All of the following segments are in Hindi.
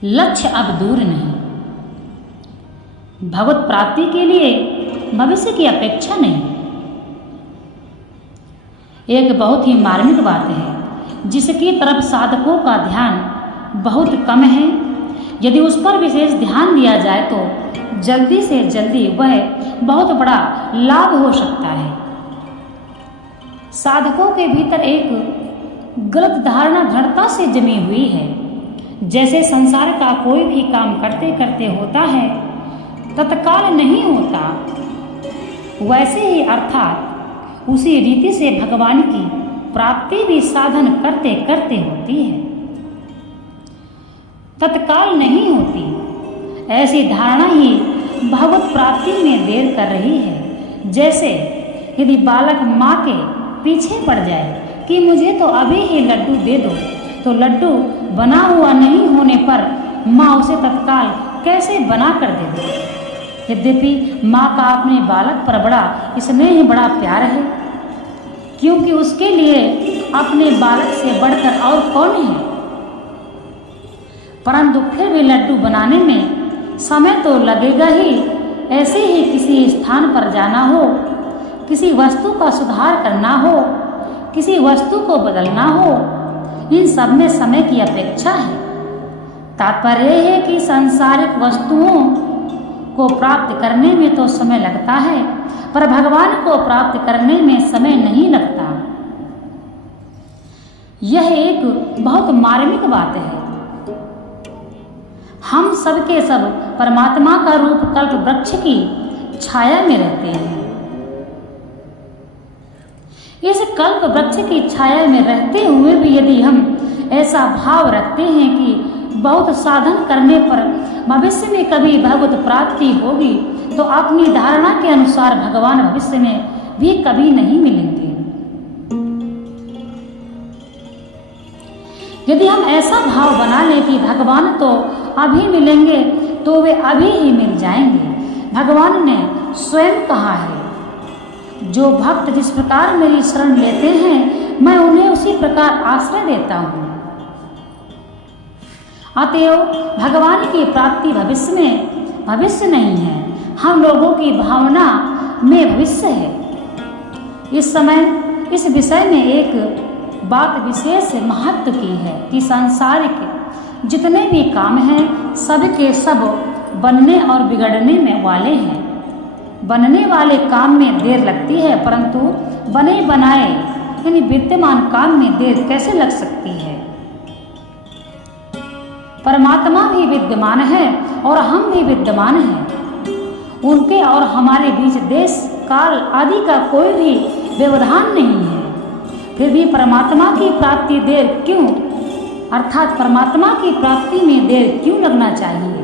लक्ष्य अब दूर नहीं। भगवत प्राप्ति के लिए भविष्य की अपेक्षा नहीं। एक बहुत ही मार्मिक बात है जिसकी तरफ साधकों का ध्यान बहुत कम है। यदि उस पर विशेष ध्यान दिया जाए तो जल्दी से जल्दी वह बहुत बड़ा लाभ हो सकता है। साधकों के भीतर एक गलत धारणा दृढ़ता से जमी हुई है। जैसे संसार का कोई भी काम करते करते होता है, तत्काल नहीं होता, वैसे ही अर्थात उसी रीति से भगवान की प्राप्ति भी साधन करते करते होती है, तत्काल नहीं होती। ऐसी धारणा ही भगवत प्राप्ति में देर कर रही है। जैसे यदि बालक माँ के पीछे पड़ जाए कि मुझे तो अभी ही लड्डू दे दो, तो लड्डू बना हुआ नहीं होने पर माँ उसे तत्काल कैसे बना कर दे दे। यद्यपि माँ का अपने बालक पर बड़ा स्नेह बड़ा प्यार है, क्योंकि उसके लिए अपने बालक से बढ़कर और कौन है। परंतु फिर भी लड्डू बनाने में समय तो लगेगा ही। ऐसे ही किसी स्थान पर जाना हो, किसी वस्तु का सुधार करना हो, किसी वस्तु को बदलना हो, इन सब में समय की अपेक्षा है। तात्पर्य है कि सांसारिक वस्तुओं को प्राप्त करने में तो समय लगता है, पर भगवान को प्राप्त करने में समय नहीं लगता। यह एक बहुत मार्मिक बात है। हम सबके सब परमात्मा का रूप कल्प वृक्ष की छाया में रहते हैं। इस कल्प वृक्ष की छाया में रहते हुए भी यदि हम ऐसा भाव रखते हैं कि बहुत साधन करने पर भविष्य में कभी भगवत प्राप्ति होगी, तो अपनी धारणा के अनुसार भगवान भविष्य में भी कभी नहीं मिलेंगे। यदि हम ऐसा भाव बना लें कि भगवान तो अभी मिलेंगे, तो वे अभी ही मिल जाएंगे। भगवान ने स्वयं कहा है, जो भक्त जिस प्रकार मेरी शरण लेते हैं, मैं उन्हें उसी प्रकार आश्रय देता हूँ। अतएव भगवान की प्राप्ति भविष्य में भविष्य नहीं है, हम लोगों की भावना में भविष्य है। इस समय इस विषय में एक बात विशेष महत्व की है कि सांसारिक जितने भी काम हैं, सब के सब बनने और बिगड़ने में वाले हैं। बनने वाले काम में देर लगती है, परंतु बने बनाए यानी विद्यमान काम में देर कैसे लग सकती है। परमात्मा भी विद्यमान है और हम भी विद्यमान हैं। उनके और हमारे बीच देश काल आदि का कोई भी व्यवधान नहीं है। फिर भी परमात्मा की प्राप्ति देर क्यों, अर्थात परमात्मा की प्राप्ति में देर क्यों लगना चाहिए।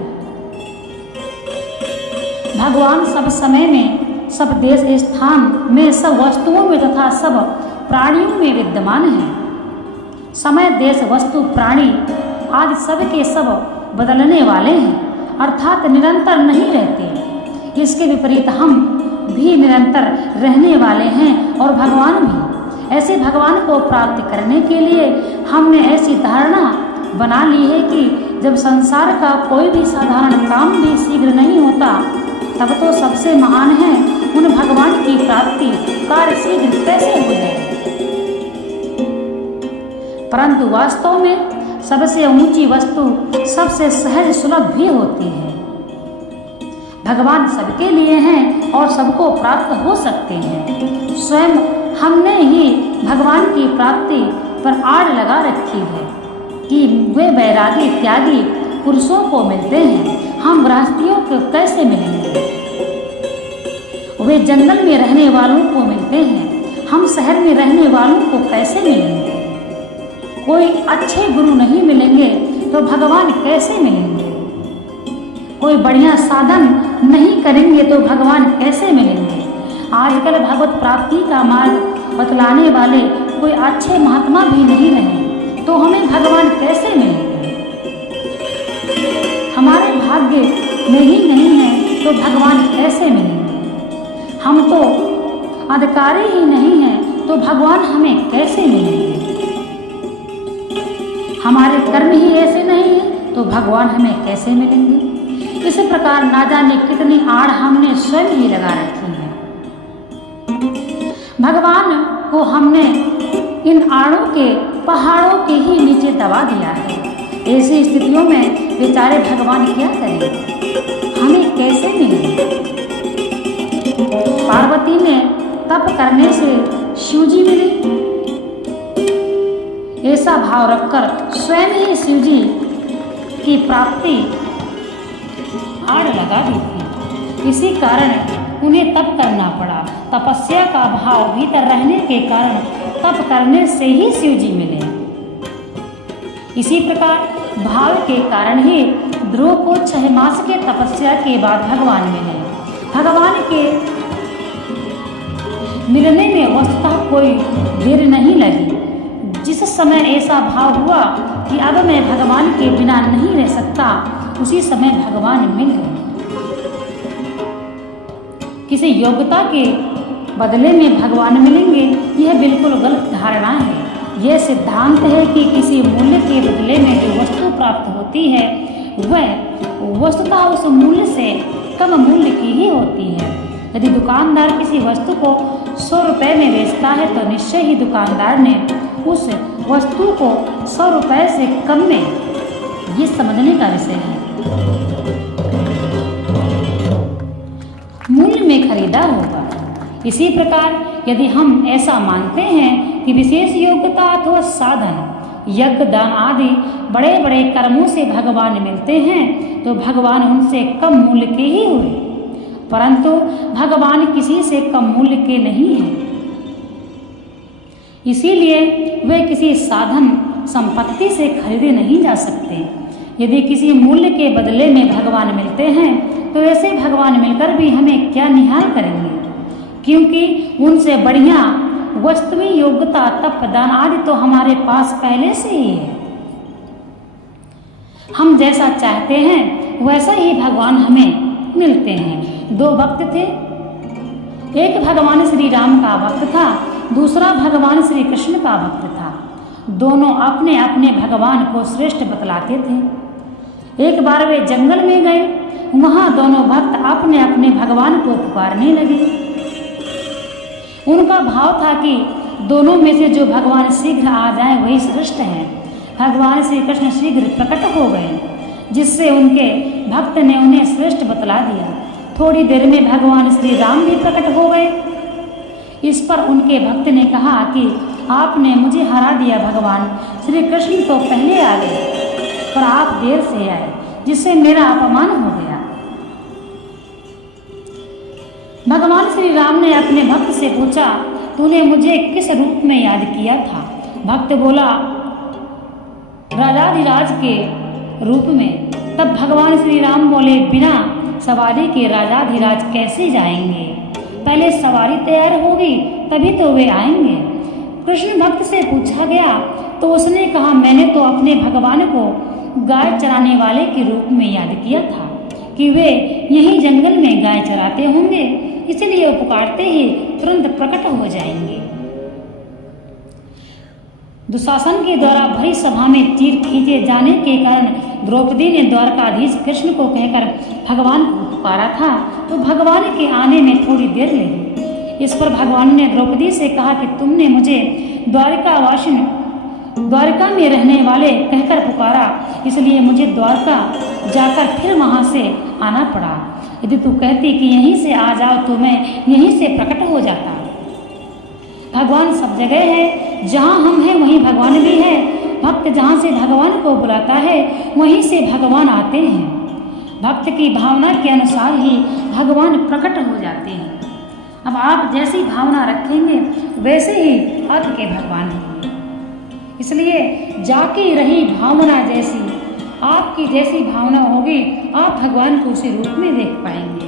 भगवान सब समय में, सब देश स्थान में, सब वस्तुओं में तथा सब प्राणियों में विद्यमान है। समय देश वस्तु प्राणी आदि सब के सब बदलने वाले हैं, अर्थात निरंतर नहीं रहते। इसके विपरीत हम भी निरंतर रहने वाले हैं और भगवान भी। ऐसे भगवान को प्राप्त करने के लिए हमने ऐसी धारणा बना ली है कि जब संसार का कोई भी साधारण काम भी शीघ्र नहीं होता, तब तो सबसे महान है उन भगवान की प्राप्ति कार्य शीघ्र कैसे हो जाए। परंतु वास्तव में सबसे ऊंची वस्तु सबसे सहज सुलभ भी होती है। भगवान सबके लिए हैं और सबको प्राप्त हो सकते हैं। स्वयं हमने ही भगवान की प्राप्ति पर आड़ लगा रखी है कि वे वैरागी त्यागी पुरुषों को मिलते हैं, हम गृहस्थियों को कैसे मिलेंगे। वे जंगल में रहने वालों को मिलते हैं, हम शहर में रहने वालों को कैसे मिलेंगे। कोई अच्छे गुरु नहीं मिलेंगे तो भगवान कैसे मिलेंगे। कोई बढ़िया साधन नहीं करेंगे तो भगवान कैसे मिलेंगे। आजकल भगवत प्राप्ति का मार्ग बतलाने वाले कोई अच्छे महात्मा भी नहीं रहे, तो हमें भगवान कैसे मिलेंगे। हमारे भाग्य में ही नहीं है तो भगवान कैसे मिलेंगे। हम तो अधिकारी ही नहीं हैं तो भगवान हमें कैसे मिलेंगे। हमारे कर्म ही ऐसे नहीं है तो भगवान हमें कैसे मिलेंगे? इस प्रकार ना जाने कितनी आड़ हमने स्वयं ही लगा रखी है। भगवान को हमने इन आड़ों के पहाड़ों के ही नीचे दबा दिया है। ऐसी स्थितियों में बेचारे भगवान क्या करें, हमें कैसे मिलेंगे? पार्वती ने तप करने से शिवजी मिले, ऐसा भाव रखकर स्वयं ही शिवजी की प्राप्ति आड़ लगा दी थी। इसी कारण उन्हें तप करना पड़ा। तपस्या का भाव भीतर रहने के कारण तप करने से ही शिवजी मिले। इसी प्रकार भाव के कारण ही ध्रुव को 6 मास के तपस्या के बाद भगवान मिले। भगवान के मिलने में वस्तुतः कोई देर नहीं लगी। जिस समय ऐसा भाव हुआ कि अब मैं भगवान के बिना नहीं रह सकता, उसी समय भगवान मिल गए। किसी योग्यता के बदले में भगवान मिलेंगे, यह बिल्कुल गलत धारणा है। यह सिद्धांत है कि किसी मूल्य के बदले में जो वस्तु प्राप्त होती है वह वस्तुतः उस मूल्य से कम मूल्य की ही होती है। यदि दुकानदार किसी वस्तु को 100 रुपये में बेचता है तो निश्चय ही दुकानदार ने उस वस्तु को 100 रुपये से कम में, ये समझने का विषय है, मूल्य में खरीदा होगा। इसी प्रकार यदि हम ऐसा मानते हैं कि विशेष योग्यता अथवा साधन, यज्ञ, दान आदि बड़े बड़े कर्मों से भगवान मिलते हैं तो भगवान उनसे कम मूल्य के ही हुए, परंतु भगवान किसी से कम मूल्य के नहीं हैं। इसीलिए वे किसी साधन संपत्ति से खरीदे नहीं जा सकते। यदि किसी मूल्य के बदले में भगवान मिलते हैं तो ऐसे भगवान मिलकर भी हमें क्या निहाल करेंगे, क्योंकि उनसे बढ़िया वस्तुवी योग्यता, तप, दान आदि तो हमारे पास पहले से ही है। हम जैसा चाहते हैं वैसा ही भगवान हमें मिलते हैं। 2 भक्त थे, एक भगवान श्री राम का भक्त था, दूसरा भगवान श्री कृष्ण का भक्त था। दोनों अपने अपने भगवान को श्रेष्ठ बतलाते थे। एक बार वे जंगल में गए, वहां दोनों भक्त अपने अपने भगवान को पुकारने लगे। उनका भाव था कि दोनों में से जो भगवान शीघ्र आ जाए वही श्रेष्ठ है। भगवान श्री कृष्ण शीघ्र प्रकट हो गए, जिससे उनके भक्त ने उन्हें श्रेष्ठ बतला दिया। थोड़ी देर में भगवान श्री राम भी प्रकट हो गए। इस पर उनके भक्त ने कहा कि आपने मुझे हरा दिया भगवान, श्री कृष्ण तो पहले आ गए पर आप देर से आए, जिससे मेरा अपमान हो गया। भगवान श्री राम ने अपने भक्त से पूछा, तूने मुझे किस रूप में याद किया था? भक्त बोला, राजाधिराज के रूप में। तब भगवान श्री राम बोले, बिना सवारी के राजाधिराज कैसे जाएंगे? पहले सवारी तैयार होगी तभी तो वे आएंगे। कृष्ण भक्त से पूछा गया तो उसने कहा, मैंने तो अपने भगवान को गाय चराने वाले के रूप में याद किया था कि वे यहीं जंगल में गाय चराते होंगे, इसलिए वो पुकारते ही तुरंत प्रकट हो जाएंगे। दुशासन के द्वारा भरी सभा में तीर खींचे जाने के कारण द्रौपदी ने द्वारकाधीश कृष्ण को कहकर भगवान को पुकारा था, तो भगवान के आने में थोड़ी देर लगी। इस पर भगवान ने द्रौपदी से कहा कि तुमने मुझे द्वारका में रहने वाले कहकर पुकारा, इसलिए मुझे द्वारका जाकर फिर वहां से आना पड़ा। यदि तू कहती कि यहीं से आ जाओ तो मैं यहीं से प्रकट हो जाता। भगवान सब जगह है, जहाँ हम हैं वहीं भगवान भी है। भक्त जहाँ से भगवान को बुलाता है वहीं से भगवान आते हैं। भक्त की भावना के अनुसार ही भगवान प्रकट हो जाते हैं। अब आप जैसी भावना रखेंगे वैसे ही आपके भगवान होंगे। इसलिए जाकी रही भावना जैसी, आपकी जैसी भावना होगी, आप भगवान को उसी रूप में देख पाएंगे।